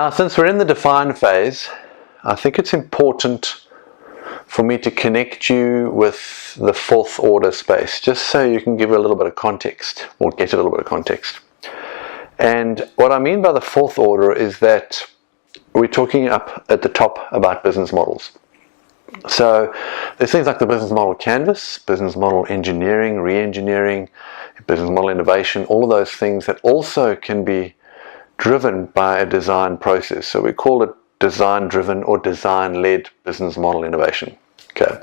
Now, since we're in the define phase, I think it's important for me to connect you with the fourth order space, just so you can give a little bit of context, or get a little bit of context. And what I mean by the fourth order is that we're talking up at the top about business models. So there's things like the business model canvas, business model engineering, re-engineering, business model innovation, all of those things that also can be driven by a design process. So we call it design-driven or design-led business model innovation. Okay.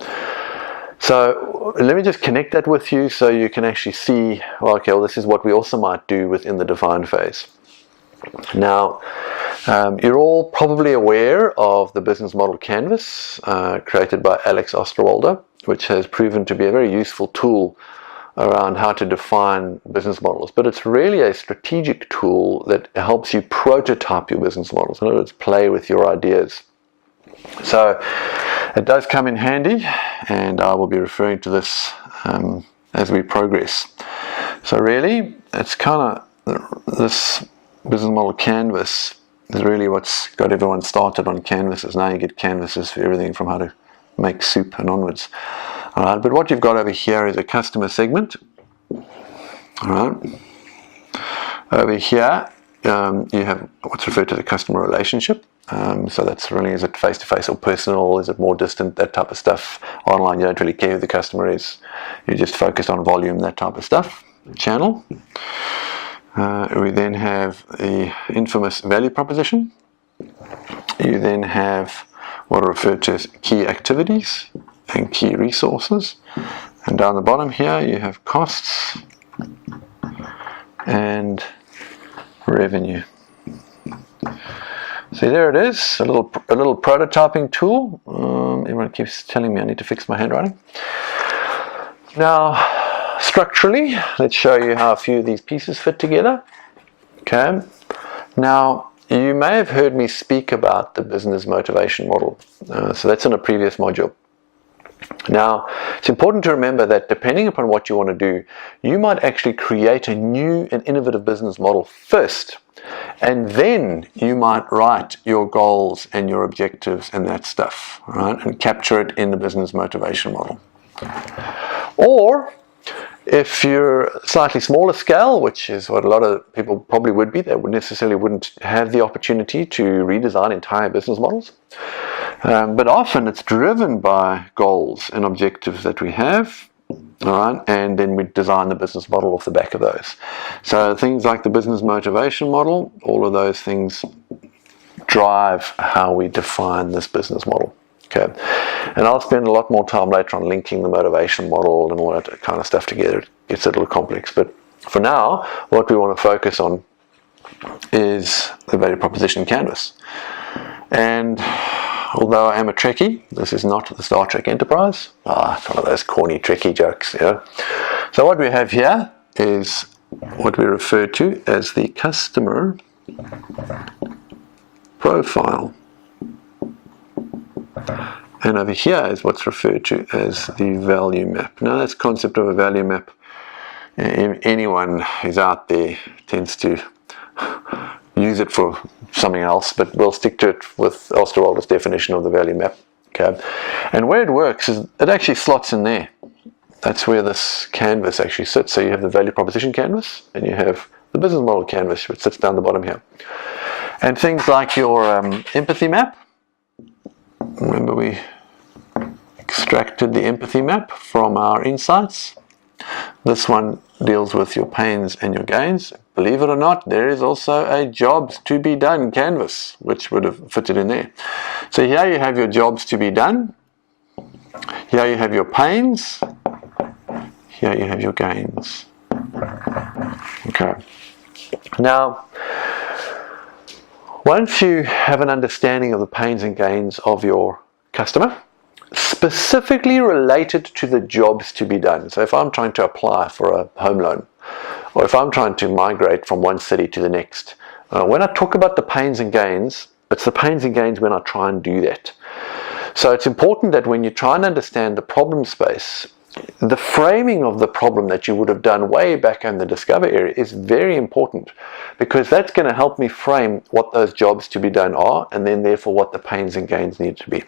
So let me just connect that with you so you can actually see, well, okay, well, this is what we also might do within the define phase. Now, you're all probably aware of the business model canvas created by Alex Osterwalder, which has proven to be a very useful tool around how to define business models. But it's really a strategic tool that helps you prototype your business models. In other words, play with your ideas. So it does come in handy, and I will be referring to this as we progress. So really, it's kind of this business model canvas is really what's got everyone started on canvases. Now you get canvases for everything from how to make soup and onwards. All right, but what you've got over here is a customer segment. All right. Over here, you have what's referred to the customer relationship. So that's really, is it face-to-face or personal? Is it more distant? That type of stuff. Online, you don't really care who the customer is. You're just focused on volume, that type of stuff. Channel. We then have the infamous value proposition. You then have what are referred to as key activities and key resources. And down the bottom here, you have costs and revenue. See, there it is, a little prototyping tool. Everyone keeps telling me I need to fix my handwriting. Now, structurally, let's show you how a few of these pieces fit together. Okay. Now, you may have heard me speak about the business motivation model. So that's in a previous module. Now, it's important to remember that depending upon what you want to do, you might actually create a new and innovative business model first, and then you might write your goals and your objectives and that stuff, right, and capture it in the business motivation model. Or if you're slightly smaller scale, which is what a lot of people probably would be, they wouldn't have the opportunity to redesign entire business models. But often it's driven by goals and objectives that we have, all right, and then we design the business model off the back of those. So things like the business motivation model, all of those things drive how we define this business model. Okay, and I'll spend a lot more time later on linking the motivation model and all that kind of stuff together. It gets a little complex, but for now, what we want to focus on is the value proposition canvas. And although I am a Trekkie, this is not the Star Trek Enterprise. It's one of those corny Trekkie jokes, you know. So what we have here is what we refer to as the customer profile. And over here is what's referred to as the value map. Now, this concept of a value map, anyone who's out there tends to use it for something else, but we'll stick to it with Osterwalder's definition of the value map. Okay, and where it works is it actually slots in there. That's where this canvas actually sits. So you have the value proposition canvas, and you have the business model canvas, which sits down the bottom here. And things like your empathy map. Remember, we extracted the empathy map from our insights. This one deals with your pains and your gains. Believe it or not, there is also a jobs to be done canvas, which would have fitted in there. So here you have your jobs to be done. Here you have your pains. Here you have your gains. Okay. Now, once you have an understanding of the pains and gains of your customer, specifically related to the jobs to be done. So if I'm trying to apply for a home loan, or if I'm trying to migrate from one city to the next, when I talk about the pains and gains, it's the pains and gains when I try and do that. So it's important that when you try and understand the problem space, the framing of the problem that you would have done way back in the discover area is very important, because that's going to help me frame what those jobs to be done are, and then therefore what the pains and gains need to be.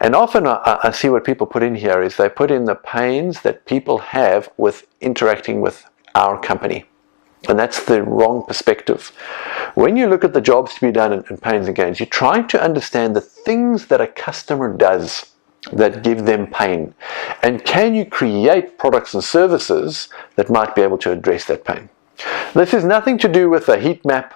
And often I see what people put in here is they put in the pains that people have with interacting with our company. And that's the wrong perspective. When you look at the jobs to be done and pains and gains, you're trying to understand the things that a customer does that give them pain. And can you create products and services that might be able to address that pain? This is nothing to do with a heat map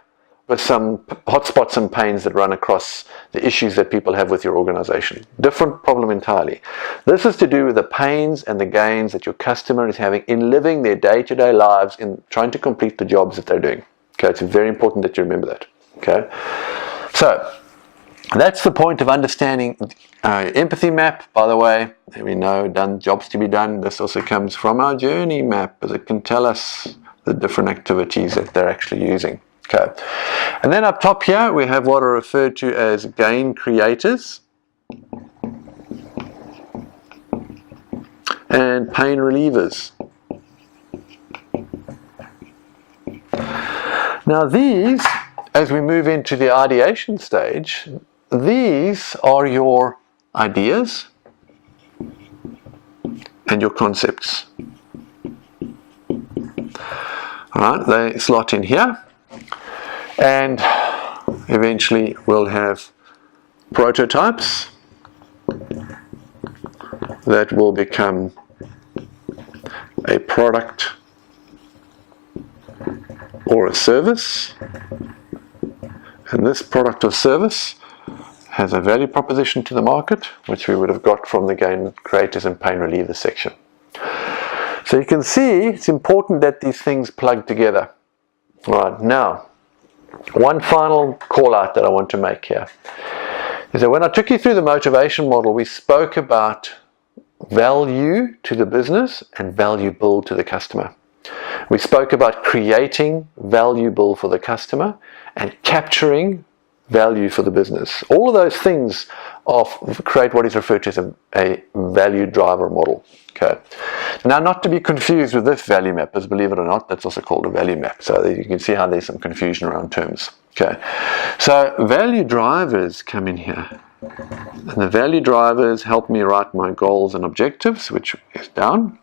with some hotspots and pains that run across the issues that people have with your organization. Different problem entirely. This is to do with the pains and the gains that your customer is having in living their day-to-day lives, in trying to complete the jobs that they're doing. Okay, it's very important that you remember that. Okay, so that's the point of understanding empathy map. By the way, we know done jobs to be done. This also comes from our journey map, as it can tell us the different activities that they're actually using. Okay, and then up top here we have what are referred to as gain creators and pain relievers. Now these, as we move into the ideation stage, these are your ideas and your concepts. All right, they slot in here. And eventually we'll have prototypes that will become a product or a service. And this product or service has a value proposition to the market, which we would have got from the gain creators and pain relievers section. So you can see it's important that these things plug together. All right, now, one final call out that I want to make here is that when I took you through the motivation model, we spoke about value to the business and value build to the customer. We spoke about creating value build for the customer and capturing value for the business. All of those things create what is referred to as a value driver model. Okay. Now, not to be confused with this value map, as believe it or not, that's also called a value map. So you can see how there's some confusion around terms. Okay. So value drivers come in here. And the value drivers help me write my goals and objectives, which is down.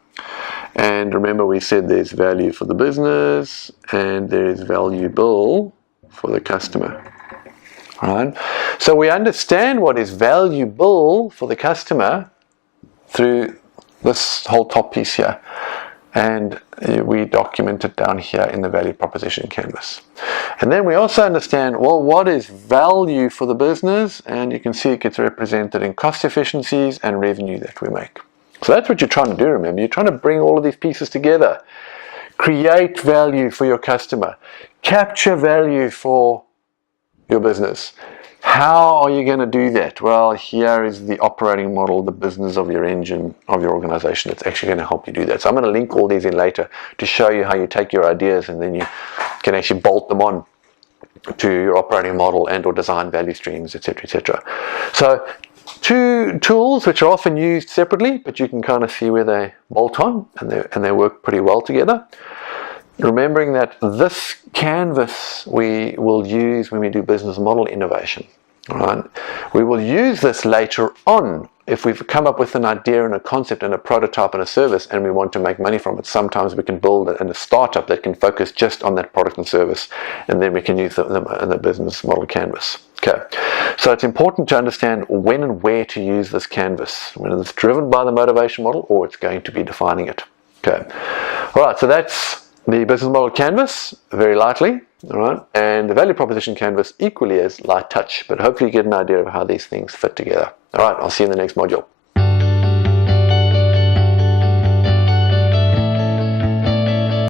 And remember, we said there's value for the business and there's valuable for the customer. All right. So we understand what is valuable for the customer through this whole top piece here, and we document it down here in the value proposition canvas. And then we also understand, well, what is value for the business, and you can see it gets represented in cost efficiencies and revenue that we make. So that's what you're trying to do, remember. You're trying to bring all of these pieces together. Create value for your customer. Capture value for your business. How are you going to do that? Well, here is the operating model, the business of your engine, of your organization that's actually going to help you do that. So I'm going to link all these in later to show you how you take your ideas and then you can actually bolt them on to your operating model and or design value streams, etc., etc. So two tools which are often used separately, but you can kind of see where they bolt on and they work pretty well together. Remembering that this canvas we will use when we do business model innovation. Right? We will use this later on if we've come up with an idea and a concept and a prototype and a service and we want to make money from it. Sometimes we can build a startup that can focus just on that product and service, and then we can use the business model canvas. Okay, so it's important to understand when and where to use this canvas, whether it's driven by the motivation model or it's going to be defining it. Okay, all right, so that's the business model canvas, very lightly, all right, and the value proposition canvas equally as light touch, but hopefully you get an idea of how these things fit together. All right, I'll see you in the next module.